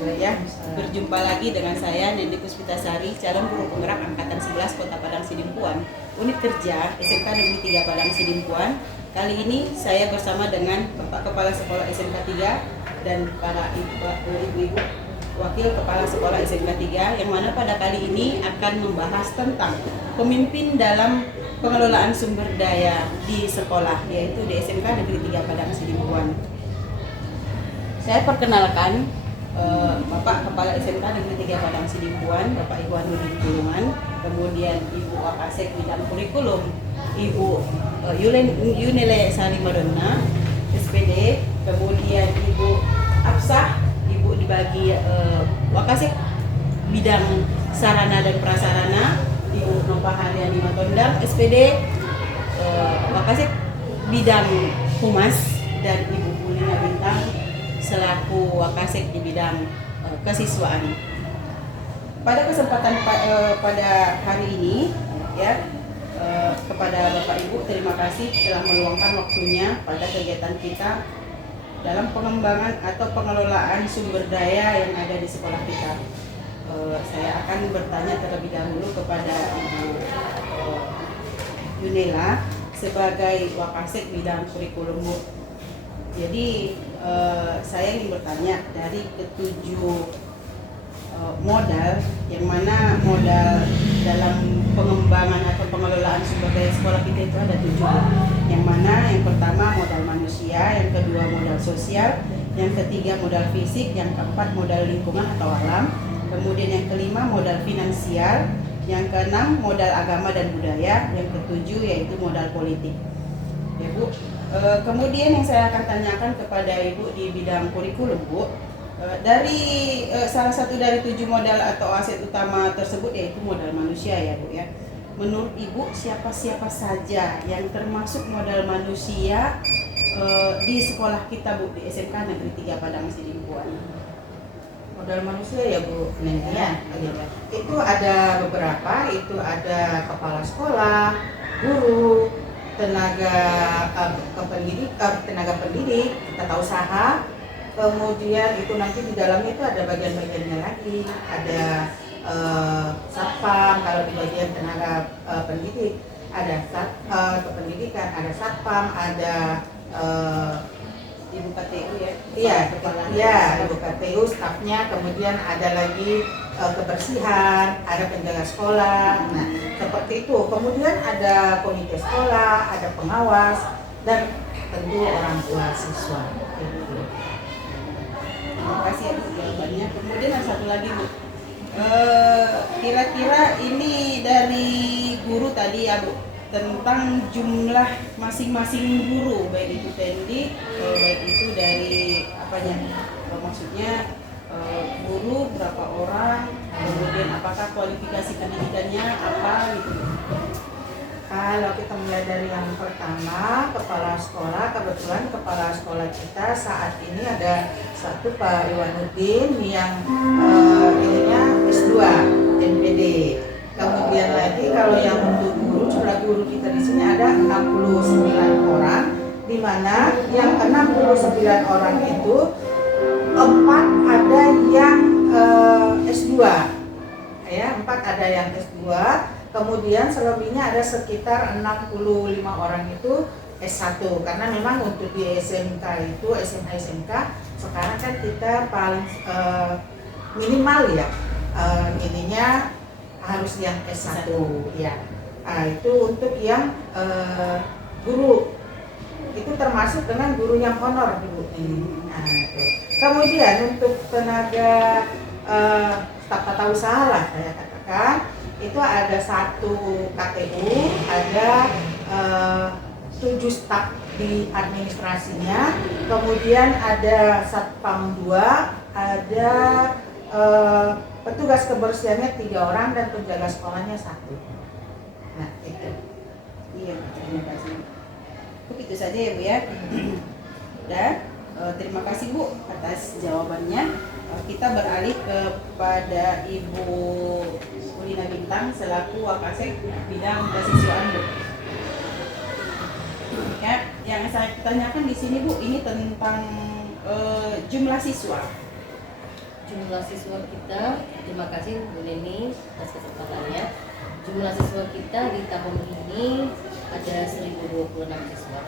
Ya, berjumpa lagi dengan saya Nendi Puspitasari, calon guru penggerak angkatan 11 Kota Padang Sidimpuan, unit kerja SMK Negeri 3 Padang Sidimpuan. Kali ini saya bersama dengan Bapak Kepala Sekolah SMK 3 dan para ibu-ibu wakil Kepala Sekolah SMK 3, yang mana pada kali ini akan membahas tentang pemimpin dalam pengelolaan sumber daya di sekolah, yaitu di SMK Negeri 3 Padang Sidimpuan. Saya perkenalkan Bapak Kepala SMK Negeri 3 Padang Sidimpuan, Bapak Iwan Nurdin Pulungan, kemudian Ibu Wakasek Bidang Kurikulum, Ibu Yunile Salimadonna, SPD, kemudian Ibu Absah, Ibu dibagi Wakasek Bidang Sarana dan Prasarana, Ibu Nova Haryani Matondang, SPD, Wakasek Bidang Humas, dan Ibu Pulina Bintang selaku Wakasek di bidang kesiswaan. Pada kesempatan pada hari ini, ya, kepada Bapak Ibu terima kasih telah meluangkan waktunya pada kegiatan kita dalam pengembangan atau pengelolaan sumber daya yang ada di sekolah kita. Saya akan bertanya terlebih dahulu kepada Ibu Yunela sebagai Wakasek bidang kurikulum, Bu. Jadi saya ingin bertanya, dari ketujuh modal, yang mana modal dalam pengembangan atau pengelolaan sumber daya sekolah kita itu ada 7. Yang mana yang pertama modal manusia, yang kedua modal sosial, yang ketiga modal fisik, yang keempat modal lingkungan atau alam, kemudian yang kelima modal finansial, yang keenam modal agama dan budaya, yang ketujuh yaitu modal politik. Ya, Bu. Kemudian yang saya akan tanyakan kepada Ibu di bidang kurikulum, Bu, dari salah satu dari 7 modal atau aset utama tersebut yaitu modal manusia, ya, Bu, ya. Menurut Ibu, siapa-siapa saja yang termasuk modal manusia di sekolah kita, Bu, di SMK Negeri 3 Padang Sidimpuan? Modal manusia, ya, Bu Nendi, ya. Itu ada beberapa, itu ada kepala sekolah, guru, tenaga pendidik, tata usaha, kemudian itu nanti di dalamnya itu ada bagian-bagiannya lagi, ada satpam. Kalau di bagian tenaga pendidik ada kependidikan, ada satpam, ada Ibu KTU, ya? Iya, Ibu KTU, stafnya, kemudian ada lagi kebersihan, ada penjaga sekolah. Nah, seperti itu. Kemudian ada komite sekolah, ada pengawas, dan tentu orang tua siswa. Terima kasih, ya, Bu, jawabannya. Kemudian ada satu lagi, Bu. Kira-kira ini dari guru tadi, ya, Bu, tentang jumlah masing-masing guru, baik itu pendidik, baik itu dari maksudnya guru berapa orang, kemudian apakah kualifikasi pendidikannya apa gitu. Kalau kita mulai dari yang pertama, kepala sekolah, kebetulan kepala sekolah kita saat ini ada satu Pak Iwan Nurdin yang ininya S2 MPD. Kemudian lagi kalau yang untuk guru, jumlah guru kita di sini ada 69 orang, di mana yang 69 orang itu 4 ada yang S2, ya, 4 ada yang S2. Kemudian selebihnya ada sekitar 65 orang itu S1, karena memang untuk di SMK itu, SMA SMK sekarang kan kita paling minimal, ya, ininya harus yang S1, ya. Nah, itu untuk yang guru, itu termasuk dengan guru yang honor, Bu. Nah, itu. Kemudian untuk tenaga staf tata usaha lah saya katakan, itu ada 1 KTU, ada 7 staf di administrasinya, kemudian ada satpam 2, ada petugas kebersihannya 3 orang, dan penjaga sekolahnya 1. Nah, itu. Iya, terima kasih. Itu saja, ya, Bu, ya. Dan terima kasih, Bu, atas jawabannya. Kita beralih kepada Ibu Pulina Bintang selaku Wakasek bidang kesiswaan, Bu. Ya, yang saya tanyakan di sini, Bu, ini tentang jumlah siswa. jumlah siswa kita, terima kasih Bu Neni atas kesempatannya. Jumlah siswa kita di tahun ini ada 1026 siswa.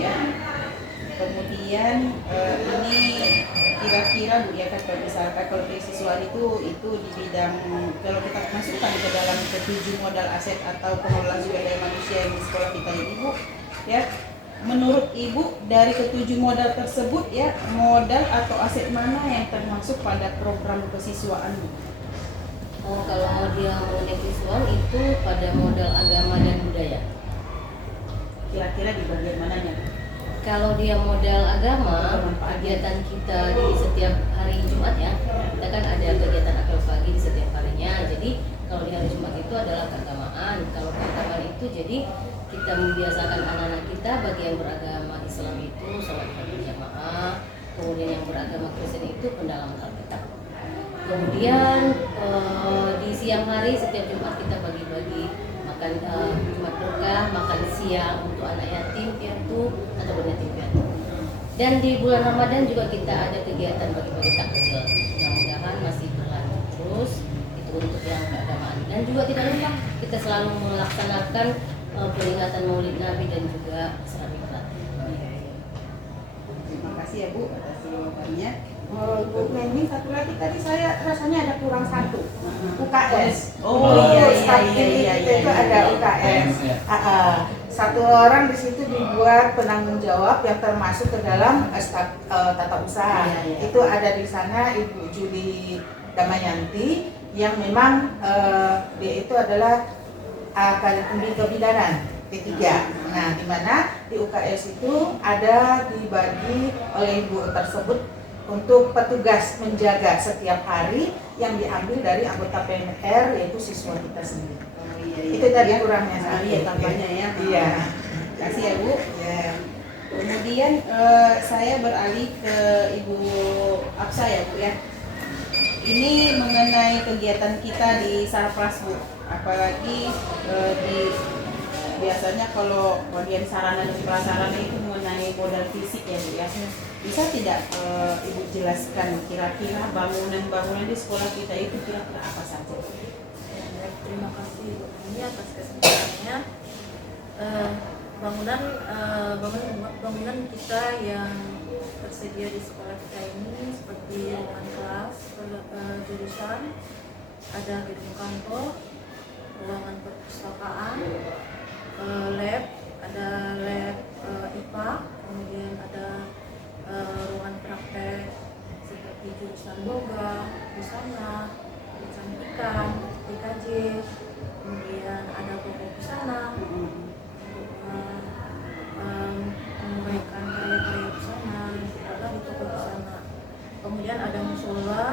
Ya. Kemudian ini kira-kira Bu ya, kan kalau misalkan kalau beasiswa itu di bidang, kalau kita masukkan ke dalam ketujuh modal aset atau pengelolaan sumber daya manusia yang di sekolah kita ini Bu ya, menurut Ibu dari ketujuh modal tersebut ya, modal atau aset mana yang termasuk pada program kesiswaan Bu? Oh, kalau dia mengenai siswaan itu pada modal agama dan budaya. Kira-kira di bagian mananya? Kalau dia modal agama, kegiatan kita di setiap hari Jumat ya, kita kan ada kegiatan apel pagi di setiap harinya. Jadi kalau di hari Jumat itu adalah keagamaan. Kalau keagamaan itu jadi kita membiasakan anak-anak kita bagi yang beragama Islam itu sholat berjamaah, kemudian yang beragama Kristen itu pendalaman Alkitab. Kemudian di siang hari setiap Jumat kita bagi-bagi makan Jumat berkah, makan siang untuk anak yatim piatu atau yatim piatu. Dan di bulan Ramadan juga kita ada kegiatan bagi-bagi takjil. Mudah-mudahan masih berlanjut terus itu untuk yang keagamaan. Dan juga tidak lupa kita selalu melaksanakan peringatan Maulid Nabi dan juga Isra Mi'raj. Terima kasih ya Bu atas jawabannya. Bu Neni, satu lagi tadi saya rasanya ada kurang satu, UKS. Oh iya, itu ada UKS. Satu orang di situ dibuat penanggung jawab yang termasuk ke dalam tata usaha. Itu ada di sana Ibu Juli Damayanti yang memang dia itu adalah akademi kebidanan ketiga. Nah, di mana di UKS itu ada dibagi oleh ibu tersebut untuk petugas menjaga setiap hari yang diambil dari anggota PNR yaitu siswa kita sendiri. Oh, iya. Itu tadi kurangnya satu. Iya, tambahnya ya. Iya. Kasih ya Bu. Ya. Kemudian saya beralih ke Ibu Absa ya Bu ya. Ini mengenai kegiatan kita di Sarpras Bu. Apalagi biasanya kalau bagian sarana dan prasarana itu mengenai modal fisik ya Bu ya. Bisa tidak Ibu jelaskan kira-kira bangunan-bangunan di sekolah kita itu kira-kira apa saja? Terima kasih Bu Neni atas kesempatannya. Bangunan kita yang tersedia di sekolah kita ini seperti ruangan kelas, jurusan, ada gedung kantor, ruangan perpustakaan, lab, ada lab IPA, kemudian ada ruangan praktek seperti jurusan boga, busana, kecantikan, TKJ, kemudian ada pokok busana, menguraikan karya-karya busana yang ada di toko busana. Kemudian ada musola,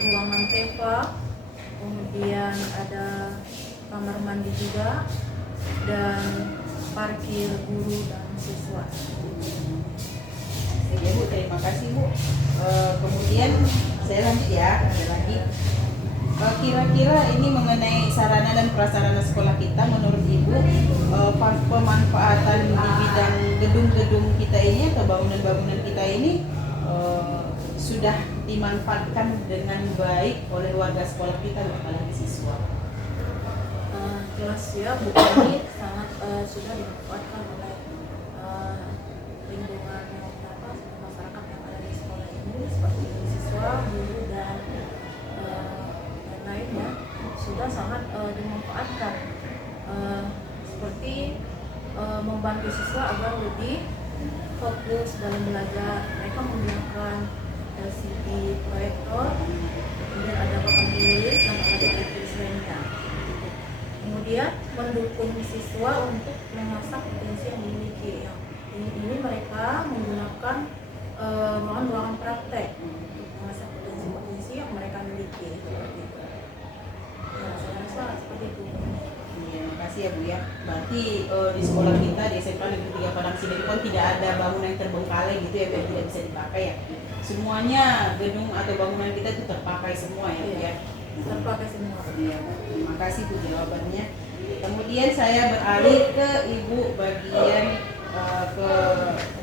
ruangan TEPA, kemudian ada kamar mandi juga, dan parkir guru dan siswa. Ya Bu, terima kasih Bu. Kemudian saya lanjut ya, ada lagi. Kira-kira ini mengenai sarana dan prasarana sekolah kita, menurut Ibu pemanfaatan di bidang gedung-gedung kita ini atau bangunan-bangunan kita ini sudah dimanfaatkan dengan baik oleh warga sekolah kita, apalagi siswa? Jelas ya, Bu ini sangat sudah dimanfaatkan oleh lingkungan masyarakat yang ada di sekolah ini, seperti siswa, guru, dan lain-lainnya sudah sangat dimanfaatkan, seperti membantu siswa agar lebih fokus dalam belajar. Mereka menggunakan LCD proyektor, kemudian ada papan tulis dan alat-alat tulis lainnya. Kemudian mendukung siswa untuk mengasah potensi yang dimiliki. Ini mereka menggunakan ruangan-ruangan praktek untuk mengasah potensi-potensi yang mereka miliki. Seperti itu. Nah, saya rasa seperti itu. Iya, makasih ya Bu ya. Berarti di sekolah kita di SMK Negeri 3 Padang Sidempuan tidak ada bangunan yang terbengkalai gitu ya, yang tidak bisa dipakai ya. Semuanya gedung atau bangunan kita itu terpakai semua ya Bu ya. Terpakai semua. Iya, terima kasih Bu jawabannya. Kemudian saya beralih ke Ibu bagian ke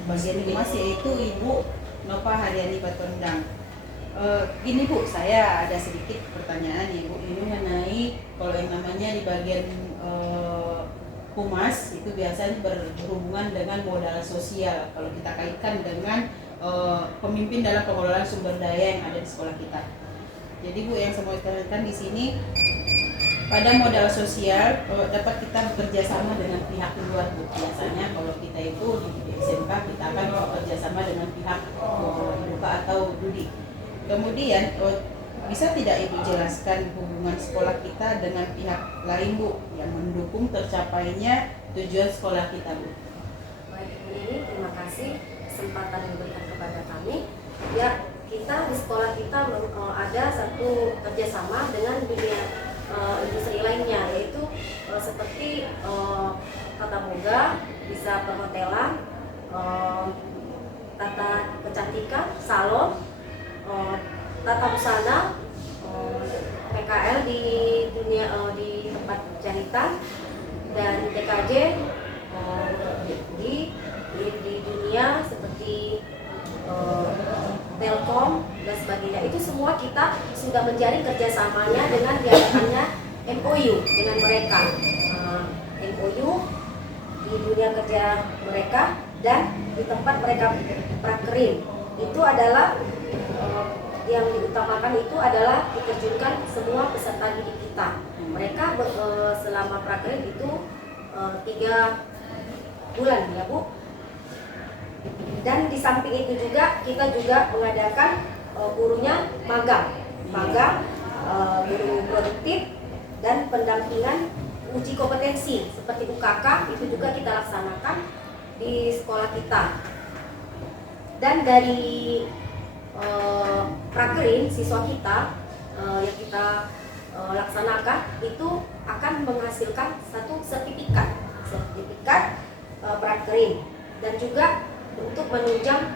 bagian humas, yaitu Ibu Nova Haryani Batondang. Ini Bu, saya ada sedikit pertanyaan nih Bu, ini mengenai kalau yang namanya di bagian humas itu biasanya berhubungan dengan modal sosial kalau kita kaitkan dengan pemimpin dalam pengelolaan sumber daya yang ada di sekolah kita. Jadi Bu, yang saya mau tekankan di sini pada modal sosial dapat kita bekerja sama dengan pihak luar Bu. Biasanya kalau kita itu di SMK kita akan bekerja sama dengan pihak IDUKA atau DUDI. Kemudian bisa tidak Ibu jelaskan hubungan sekolah kita dengan pihak lain Bu yang mendukung tercapainya tujuan sekolah kita Bu? Baik Bu Nini, terima kasih kesempatan yang diberikan kepada kami. Ya, kita di sekolah kita ada satu kerjasama dengan dunia industri lainnya, yaitu seperti tata boga, bisa perhotelan, tata kecantikan, salon, tata busana, PKL di dunia di tempat jahitan, dan TKJ di dunia seperti Telkom dan sebagainya. Itu semua kita sudah menjalin kerjasamanya dengan diadakannya MOU dengan mereka. MOU di dunia kerja mereka dan di tempat mereka prakerin. Itu adalah yang diutamakan itu adalah diterjunkan semua peserta didik kita. Mereka selama prakerin itu 3 bulan ya Bu. Dan di samping itu juga kita juga mengadakan gurunya magang, guru produktif dan pendampingan uji kompetensi seperti UKK itu juga kita laksanakan di sekolah kita. Dan dari prakerin siswa kita yang kita laksanakan itu akan menghasilkan satu sertifikat prakerin dan juga untuk menunjang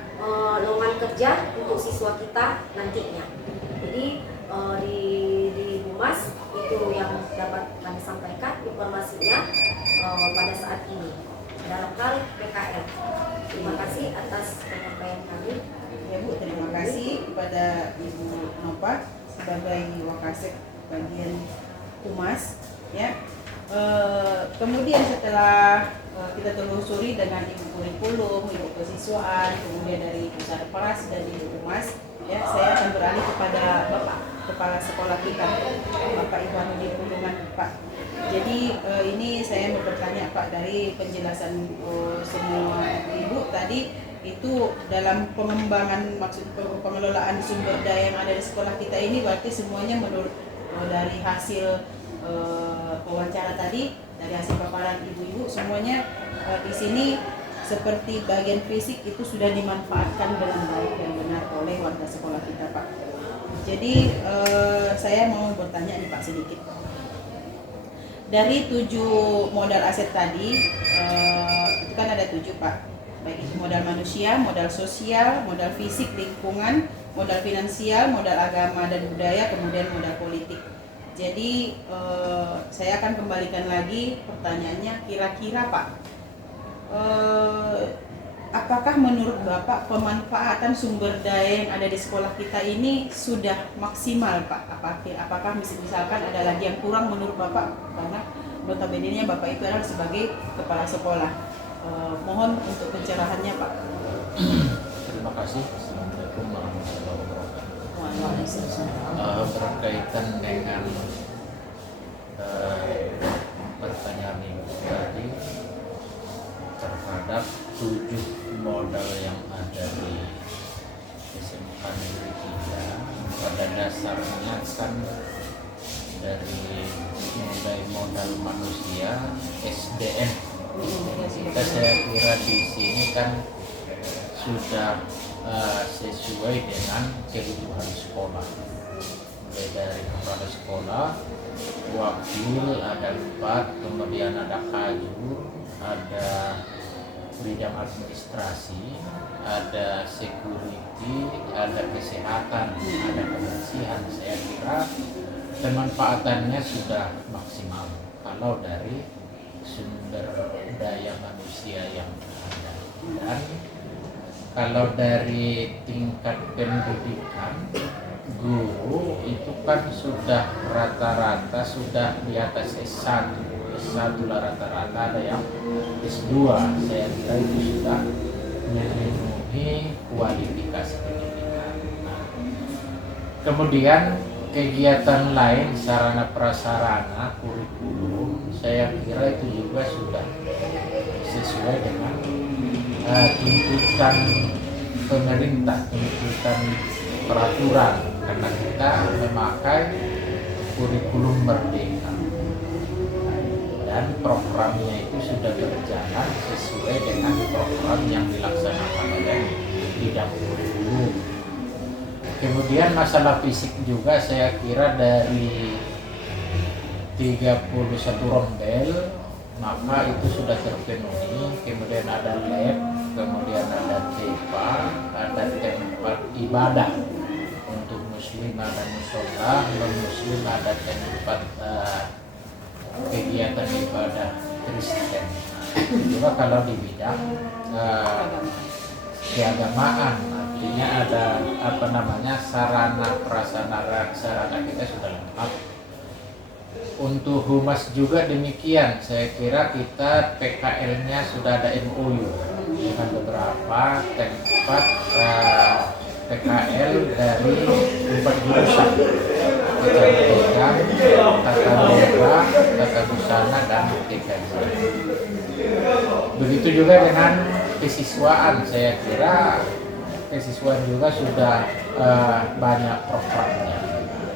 lowongan kerja untuk siswa kita nantinya. Jadi di Humas itu yang dapat kami sampaikan informasinya pada saat ini dalam hal PKL. Terima kasih atas penyampaian kami. Ya Bu, terima kasih kepada Ibu Nova sebagai Wakasek bagian Humas ya. Kemudian setelah kita telusuri dengan Ibu Kurikulum, Ibu Kesiswaan, kemudian dari Ibu Sarparas dan Ibu Humas, ya saya akan beralih kepada Bapak Kepala Sekolah kita, Bapak Iwanudin Pulungan Pak. Jadi ini saya mau bertanya Pak, dari penjelasan semua Ibu tadi itu dalam pengembangan maksud pengelolaan sumber daya yang ada di sekolah kita ini berarti semuanya menurut dari hasil wawancara tadi, dari hasil paparan ibu-ibu semuanya di sini seperti bagian fisik itu sudah dimanfaatkan dengan baik dan benar oleh warga sekolah kita Pak. Jadi saya mau bertanya nih Pak sedikit. Dari 7 modal aset tadi itu kan ada 7 Pak. Baik itu modal manusia, modal sosial, modal fisik lingkungan, modal finansial, modal agama dan budaya, kemudian modal politik. Jadi saya akan kembalikan lagi pertanyaannya, kira-kira Pak, apakah menurut Bapak pemanfaatan sumber daya yang ada di sekolah kita ini sudah maksimal Pak? Apakah misalkan ada lagi yang kurang menurut Bapak? Karena notabene Bapak itu adalah sebagai kepala sekolah. Mohon untuk pencerahannya Pak. Terima kasih. Assalamualaikum warahmatullahi wabarakatuh. Waalaikumsalam. Berkaitan dengan pertanyaan Ibu tadi terhadap 7 modal yang ada di SMK Negeri 3, pada dasarnya kan dari mulai modal manusia, SDM. Kita saya kira di sini kan sudah sesuai dengan kebutuhan sekolah, mulai dari kepala sekolah, wakil ada 4, kemudian ada kajur, ada bidang administrasi, ada security, ada kesehatan, ada kebersihan. Saya kira pemanfaatannya sudah maksimal kalau dari sumber daya manusia yang ada. Dan kalau dari tingkat pendidikan guru itu kan sudah rata-rata sudah di atas S1. S1 lah rata-rata, ada yang S2. Saya kira itu sudah memenuhi kualifikasi pendidikan. Nah, kemudian kegiatan lain, sarana prasarana, kurikulum, saya kira itu juga sudah sesuai dengan tuntutan pemerintah, tuntutan peraturan, karena kita memakai kurikulum merdeka dan programnya itu sudah berjalan sesuai dengan program yang dilaksanakan oleh bidang kurikulum. Kemudian masalah fisik juga saya kira dari 31 rombel maka itu sudah terpenuhi. Kemudian ada lab, kemudian ada TEPA, ada tempat ibadah untuk muslim, ada musola, non muslim ada tempat kegiatan ibadah Kristen. Juga kalau di bidang keagamaan, artinya ada sarana prasarana kita sudah lengkap. Untuk humas juga demikian, saya kira kita PKL-nya sudah ada MOU dengan beberapa tempat PKL dari 4 jurusan, kecantikan, tata boga, tata busana, dan TKJ. Begitu juga dengan kesiswaan, saya kira kesiswaan juga sudah banyak programnya.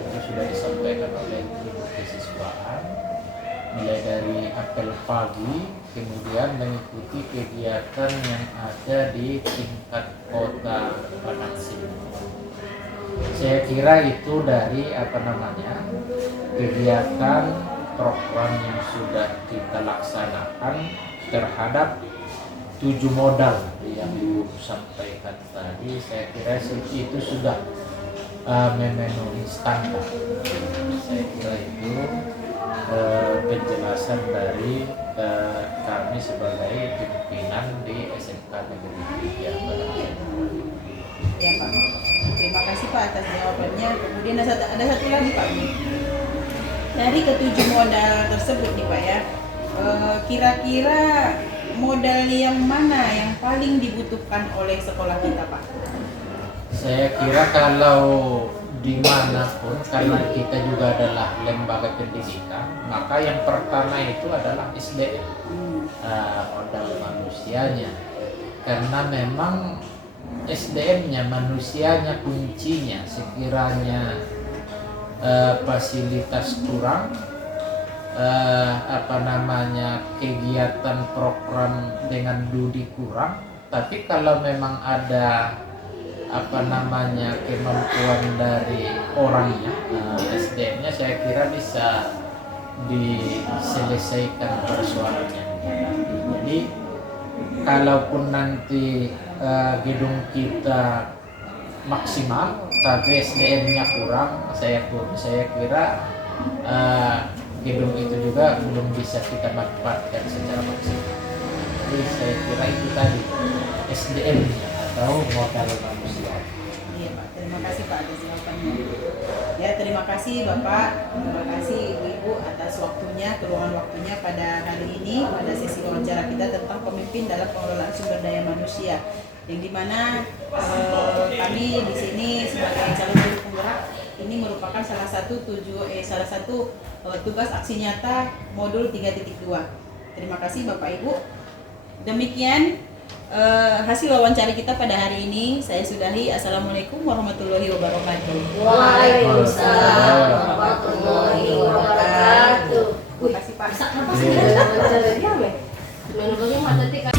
Itu sudah disampaikan oleh Ibu Kesiswaan, mulai dari apel pagi, kemudian mengikuti kegiatan yang ada di tingkat kota Padang Sidempuan. Saya kira itu dari kegiatan program yang sudah kita laksanakan terhadap 7 modal yang Ibu sampaikan tadi. Saya kira itu sudah memenuhi standar. Saya kira itu penjelasan dari kami sebagai pimpinan di SMK Negeri 3 Padang Sidempuan. Ya Pak, terima kasih Pak atas jawabannya. Kemudian ada satu lagi Pak, dari ketujuh modal tersebut nih Pak ya, kira-kira modal yang mana yang paling dibutuhkan oleh sekolah kita Pak? Saya kira kalau dimanapun, karena kita juga adalah lembaga pendidikan, maka yang pertama itu adalah SDM, modal manusianya, karena memang SDM-nya, manusianya kuncinya. Sekiranya fasilitas kurang, kegiatan program dengan dudi kurang, tapi kalau memang ada kemampuan dari orangnya, SDM-nya, saya kira bisa diselesaikan persoalannya. Jadi kalaupun nanti gedung kita maksimal tapi SDM-nya kurang, saya kira gedung itu juga belum bisa kita manfaatkan secara maksimal. Jadi saya kira itu tadi SDM-nya atau modal manusia. Iya Pak, terima kasih Pak atas jawabannya. Ya, terima kasih Bapak, terima kasih Ibu atas waktunya, keluangan waktunya pada hari ini pada sesi wawancara kita tentang pemimpin dalam pengelolaan sumber daya manusia. Yang dimana kami di sini sebagai calon guru penggerak ini merupakan salah satu tugas aksi nyata modul 3.2. Terima kasih Bapak Ibu. Demikian hasil wawancara kita pada hari ini. Saya sudahi. Assalamualaikum warahmatullahi wabarakatuh. Waalaikumsalam warahmatullahi wabarakatuh. Terima kasih Pak. Bisa apa sih? Wawancara dia, Mek? Menurutnya matematika